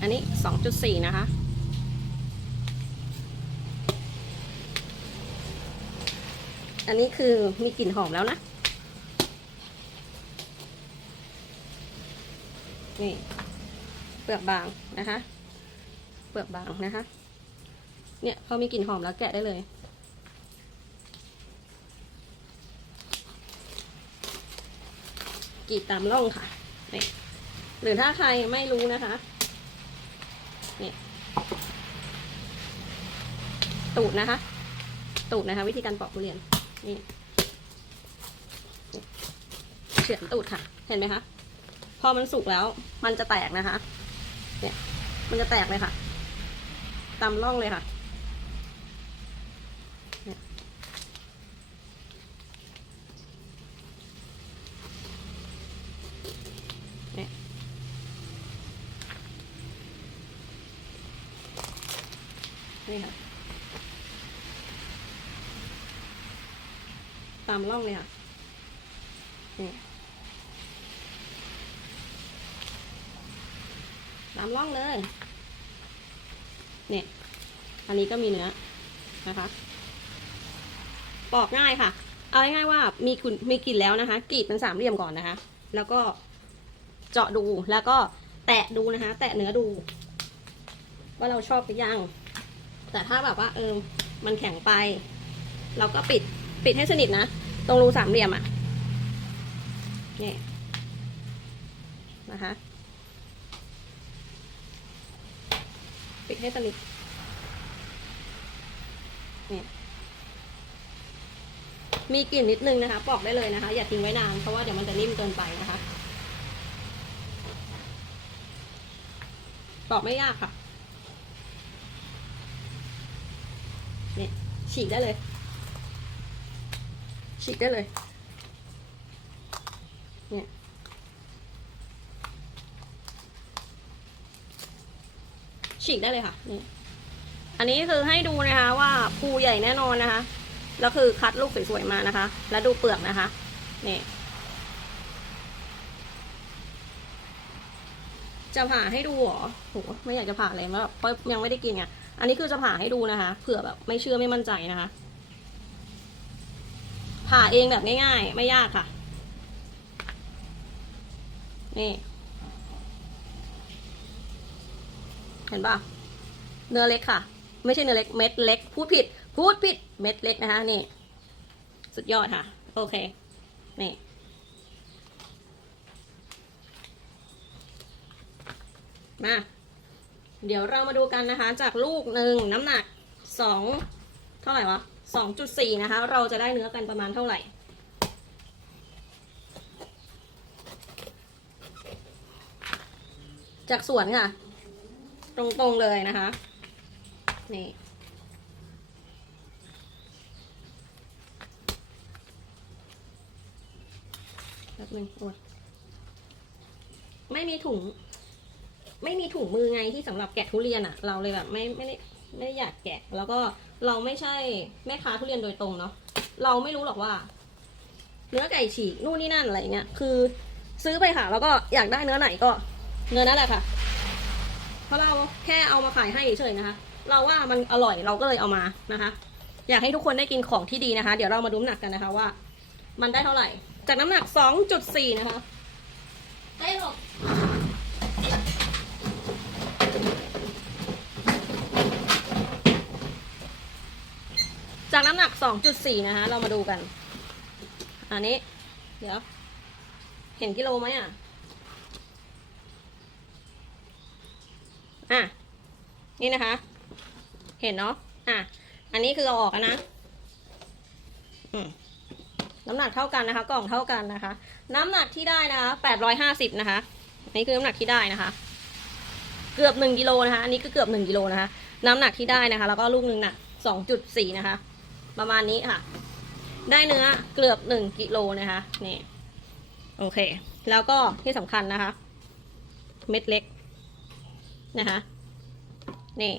อันนี้สองจุดสี่นะคะ อันนี้คือมีกลิ่นหอมแล้วนะ นี่ เปลือกบางนะคะ เปลือกบางนะคะ เนี่ยพอมีกลิ่นหอมแล้วแกะได้เลยกรีดตามร่องค่ะนี่หรือถ้าใครไม่รู้นะคะ นี่ตูดนะคะ ตูดนะคะ วิธีการปอกทุเรียน นี่เฉือนตูดค่ะ เห็นไหมคะ พอมันสุกแล้ว มันจะแตกนะคะ เนี่ย มันจะแตกเลยค่ะ ตามร่องเลยค่ะ เนี่ยเนี่ย นี่ค่ะ ตามร่องเลยค่ะ นี่ตามร่องเลย เนี่ย อันนี้ก็มีเนื้อนะคะ ปอกง่ายค่ะ เอาง่ายๆว่ามีกลิ่นมีกลิ่นแล้วนะคะกรีดเป็นสามเหลี่ยมก่อนนะคะ แล้วก็เจาะดูแล้วก็แตะดูนะคะ แตะเนื้อดู ว่าเราชอบหรือยัง แต่ถ้าแบบว่าเออมันแข็งไป เราก็ปิดปิดให้สนิทนะ ตรงรูสามเหลี่ยมอะ่ะนี่นะคะ ปิดให้สนิทนี่มีกลิ่นนิดนึงนะคะ ปอกได้เลยนะคะ อย่าทิ้งไว้นานเพราะว่าเดี๋ยวมันจะนิ่มเกินไปนะคะ ปอกไม่ยากค่ะ เนี่ย ฉีกได้เลย ฉีกได้เลย เนี่ย ฉีกได้เลยค่ะ นี่ อันนี้คือให้ดูนะคะว่าภูใหญ่แน่นอนนะคะ แล้วคือคัดลูกสวยๆมานะคะ แล้วดูเปลือกนะคะ นี่จะผ่าให้ดูเหรอโหไม่อยากจะผ่าเลยแบบเพราะยังไม่ได้กินไง อันนี้คือจะผ่าให้ดูนะคะ เผื่อแบบไม่เชื่อไม่มั่นใจนะคะ ผ่าเองแบบง่ายๆ ไม่ยากค่ะ นี่ เห็นปะเนื้อเล็กค่ะ ไม่ใช่เนื้อเล็กเม็ดเล็ก พูดผิด พูดผิดเม็ดเล็กนะคะ นี่ สุดยอดค่ะ โอเค นี่มา เดี๋ยวเรามาดูกันนะคะ จากลูกหนึ่งน้ำหนักสองเท่าไหร่วะสองจุดสี่นะคะ เราจะได้เนื้อกันประมาณเท่าไหร่จากสวนค่ะ ตรงๆเลยนะคะ นี่ แป๊บนึงโอ๊ยไม่มีถุง ไม่มีถุงมือไงที่สำหรับแกะทุเรียนอะเราเลยแบบไม่ไม่ได้ไม่ได้อยากแกะ แล้วก็เราไม่ใช่แม่ค้าทุเรียนโดยตรงเนาะเราไม่รู้หรอกว่า เนื้อไก่ฉีกนู่นนี่นั่นอะไรเงี้ยคือ ซื้อไปค่ะ แล้วก็อยากได้เนื้อไหนก็เนื้อนั่นแหละค่ะ เพราะเราแค่เอามาขายให้เฉยๆนะคะ เราว่ามันอร่อยเราก็เลยเอามานะคะ อยากให้ทุกคนได้กินของที่ดีนะคะ เดี๋ยวเรามาดูน้ำหนักกันนะคะว่า มันได้เท่าไหร่ จากน้ำหนัก 2.4 นะคะได้หรอก จากน้ำหนัก 2.4 นะคะ เรามาดูกัน อันนี้ เดี๋ยว เห็นกิโลไหมอะ อะ นี่นะคะ เห็นเนาะ อะ อันนี้คือเอาออกนะ อืมน้ำหนักเท่ากันนะคะ กล่องเท่ากันนะคะ น้ำหนักที่ได้นะคะแปดร้อยห้าสิบนะคะอันนี้คือน้ำหนักที่ได้นะคะ เกือบหนึ่งกิโลนะคะ อันนี้ก็เกือบหนึ่งกิโลนะคะ น้ำหนักที่ได้นะคะ แล้วก็ลูกหนึ่งหนักสองจุดสี่นะคะ ประมาณนี้ค่ะ ได้เนื้อเกือบหนึ่งกิโลนะคะนี่โอเค แล้วก็ที่สำคัญนะคะ เม็ดเล็กนะคะนี่